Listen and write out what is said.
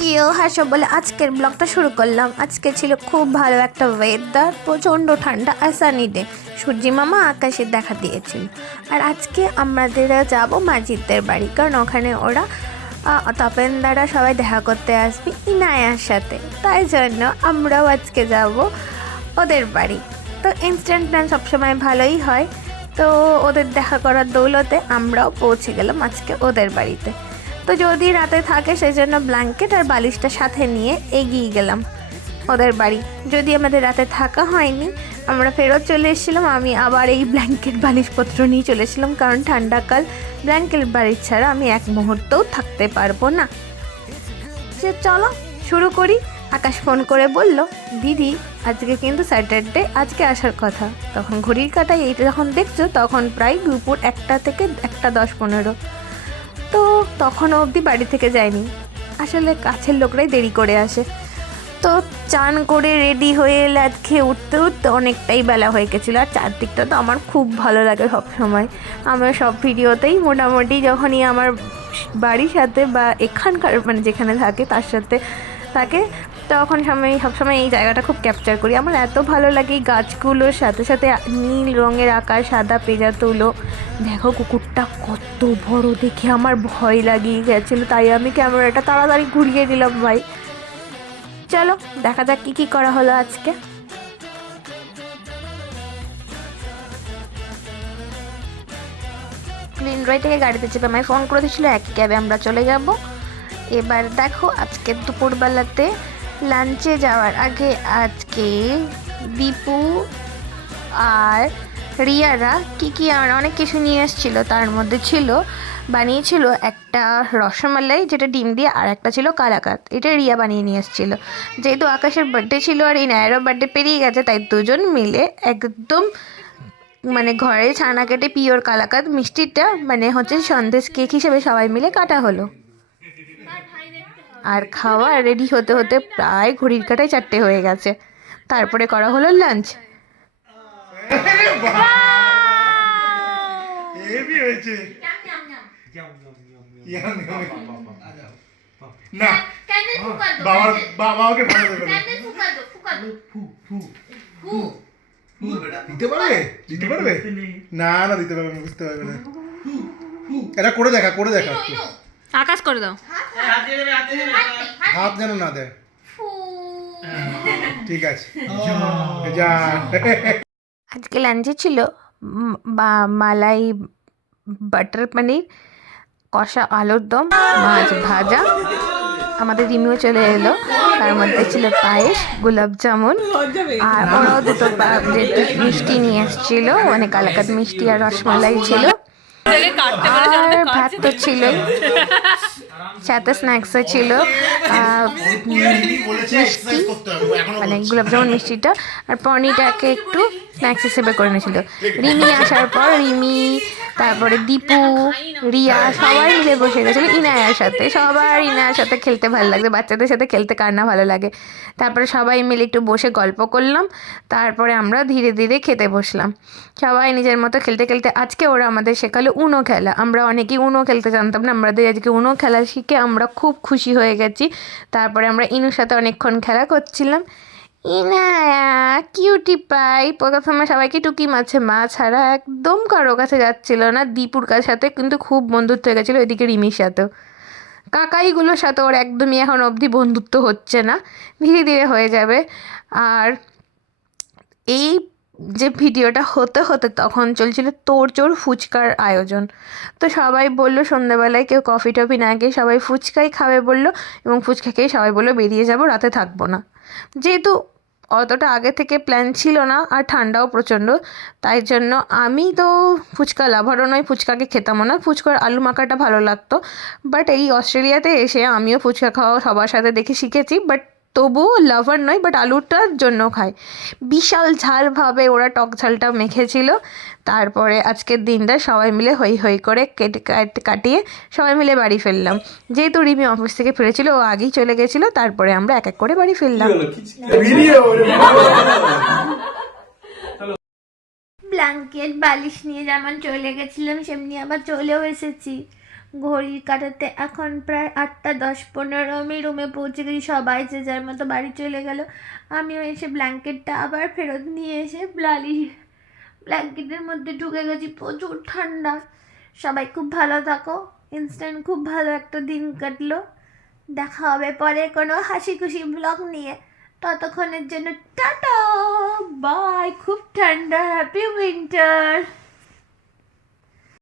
চিও হাসো বলে আজকের ব্লগটা শুরু করলাম। আজকে ছিল খুব ভালো একটা ওয়েদার, প্রচণ্ড ঠান্ডা আর সানি ডে। সূর্যি মামা আকাশে দেখা দিয়েছিল। আর আজকে আমাদের যাব মাজিদদের বাড়ি, কারণ ওখানে ওরা তপেনদারা সবাই দেখা করতে আসবে ইনায়ার সাথে। তাই জন্য আমরাও আজকে যাব ওদের বাড়ি। তো ইনস্ট্যান্ট প্ল্যান সবসময় ভালোই হয়। তো ওদের দেখা করার দৌলতে আমরাও পৌঁছে গেলাম আজকে ওদের বাড়িতে। তো যদি রাতে থাকে সেই জন্য ব্ল্যাঙ্কেট আর বালিশটা সাথে নিয়ে এগিয়ে গেলাম ওদের বাড়ি। যদি আমাদের রাতে থাকা হয়নি, আমরা ফেরত চলে এসেছিলাম। আমি আবার এই ব্ল্যাঙ্কেট বালিশপত্র নিয়ে চলে এসেছিলাম, কারণ ঠান্ডাকাল ব্ল্যাঙ্কেট বালিশ ছাড়া আমি এক মুহূর্তও থাকতে পারবো না। সে চলো শুরু করি। আকাশ ফোন করে বলল, দিদি আজকে কিন্তু স্যাটারডে, আজকে আসার কথা। তখন ঘড়ির কাঁটায় এইটা যখন দেখছো তখন প্রায় দুপুর 1টা থেকে 1:10-15। তো তখনও অবধি বাড়ি থেকে যায়নি। আসলে কাছের লোকরাই দেরি করে আসে। তো চান করে রেডি হয়ে লাদ খেয়ে উঠতে উঠতে অনেকটাই বেলা হয়ে গেছিলো। আর চারদিকটা তো আমার খুব ভালো লাগে সব সময়। আমার সব ভিডিওতেই মোটামুটি যখনই আমার বাড়ির সাথে বা এখানকার মানে যেখানে থাকে তার সাথে থাকে, তখন সবসময় এই জায়গাটা খুব ক্যাপচার করি। আমার এত ভালো লাগে এই গাছগুলোর সাথে সাথে নীল রঙের আকাশ, সাদা পেঁজা তুলো। দেখো কুকুরটা কত বড়, দেখে আমার ভয় লাগিয়ে গেছিলো, তাই আমি ক্যামেরাটা তাড়াতাড়ি ঘুরিয়ে দিলাম। ভাই চলো দেখা যাক কী করা হলো আজকে। ক্লিন রয় থেকে গাড়িতে চেপে আমায় ফোন করে দিয়েছিলো একই ক্যাবে আমরা চলে যাব। এবার দেখো আজকে দুপুরবেলাতে লাঞ্চে যাওয়ার আগে আজকে দীপু আর রিয়ারা কী অনেক কিছু নিয়ে এসেছিলো। তার মধ্যে বানিয়েছিল একটা রসমালাই যেটা ডিম দিয়ে, আর একটা ছিল কালাকাঁদ, এটা রিয়া বানিয়ে নিয়ে এসেছিলো। যেহেতু আকাশের বার্থডে ছিল আর এই নায়েরও বার্থডে পেরিয়ে গেছে, তাই দুজন মিলে একদম মানে ঘরে ছানা কেটে পিওর কালাকাঁদ মিষ্টিটা মানে হচ্ছে সন্দেশ কেক হিসেবে সবাই মিলে কাটা হলো। আর খাওয়া রেডি হতে হতে প্রায় ঘড়ির কাঁটায় 4টে হয়ে গেছে। তারপরে করা হলো লাঞ্চ। দিতে পারবে না দিতে পারবে না, বুঝতে পারবে না। এটা করে দেখা আকাশ করে দাও, হাত যেন না দেয়। ঠিক আছে। আজকে লাঞ্চে ছিল মালাই বাটার পনির, কষা আলুর দম, মাছ ভাজা। আমাদের রিমিও চলে এলো। তার মধ্যে ছিল পায়েস, গোলাপ জামুন, আর ওরাও দুটো মিষ্টি নিয়ে এসেছিল, মানে কালাকাঁদ মিষ্টি আর রসমালাই ছিল। আর ভাত তো ছিলই, সাথে স্ন্যাক্সও ছিল মিষ্টি, মানে গোলাপ জামুন মিষ্টিটা আর পনিরটাকে একটু স্ন্যাক্স হিসেবে করে নিয়েছিল। রিমি আসার পর তারপরে দীপু, রিয়া সবাই মিলে বসে গেছিলো ইনায়ার সাথে। সবার ইনায়ার সাথে খেলতে ভালো লাগে, বাচ্চাদের সাথে খেলতে কার না ভালো লাগে। তারপরে সবাই মিলে একটু বসে গল্প করলাম। তারপরে আমরা ধীরে ধীরে খেতে বসলাম, সবাই নিজের মতো খেলতে খেলতে। আজকে ওরা আমাদের শেখালো উনো খেলা। আমরা অনেকেই উনো খেলতে জানতাম না, আমাদের আজকে উনো খেলা শিখে আমরা খুব খুশি হয়ে গেছি। তারপরে আমরা ইনুর সাথে অনেকক্ষণ খেলা করছিলাম। ইনায়া কিউটি পাই প্রথমে সবাইকে টুকি মাছে, মা ছাড়া একদম কারো কাছে যাচ্ছিল না। দীপুর সাথে কিন্তু খুব বন্ধুত্ব হয়ে গেছিলো, এদিকে রিমির সাথেও। কাকাইগুলোর সাথে ওর একদমই এখন অবধি বন্ধুত্ব হচ্ছে না, ধীরে ধীরে হয়ে যাবে। আর এই যে ভিডিওটা হতে হতে তখন চলছিল তোড়জোড় ফুচকার আয়োজন। তো সবাই বললো সন্ধ্যাবেলায় কেউ কফি টফি না খেয়ে সবাই ফুচকাই খাবে বললো, এবং ফুচকা খেয়ে সবাই বললো বেরিয়ে যাবো, রাতে থাকবো না। যেহেতু অতটা আগে থেকে প্ল্যান ছিল না আর ঠান্ডাও প্রচণ্ড, তাই জন্য আমি তো ফুচকা লাভারও নয়, ফুচকাকে খেতামও না। ফুচকার আলু মাখাটা ভালো লাগতো, বাট এই অস্ট্রেলিয়াতে এসে আমিও ফুচকা খাওয়া সবার সাথে দেখে শিখেছি, বাট তবুও লাভার নয়, বাট আলুটার জন্য খাই। বিশাল ঝালভাবে ওরা টক ঝালটা মেখেছিল। তারপরে আজকের দিনটা সবাই মিলে হই হই করে কাটিয়ে সবাই মিলে বাড়ি ফিরলাম। যেহেতু রিমি অফিস থেকে ফিরেছিল, ও আগেই চলে গেছিলো। তারপরে আমরা এক এক করে বাড়ি ফিরলাম। ব্ল্যাঙ্কেট বালিশ নিয়ে যেমন চলে গেছিলাম সেমনি আবার চলেও এসেছি। ঘড়ির কাটাতে এখন প্রায় 8:10-15 আমি রুমে পৌঁছে গেছি, সবাই যে যার মতো বাড়ি চলে গেল। আমিও এসে ব্ল্যাঙ্কেটটা আবার ফেরত নিয়ে এসে ব্ল্যাঙ্কেটের মধ্যে ঢুকে গেছি, প্রচুর ঠান্ডা। সবাই খুব ভালো থাকো, ইনস্ট্যান্ট খুব ভালো একটা দিন কাটলো। দেখা হবে পরে কোনো হাসি খুশি ব্লগ নিয়ে, ততক্ষণের জন্য টাটা বাই। খুব ঠান্ডা, হ্যাপি উইন্টার।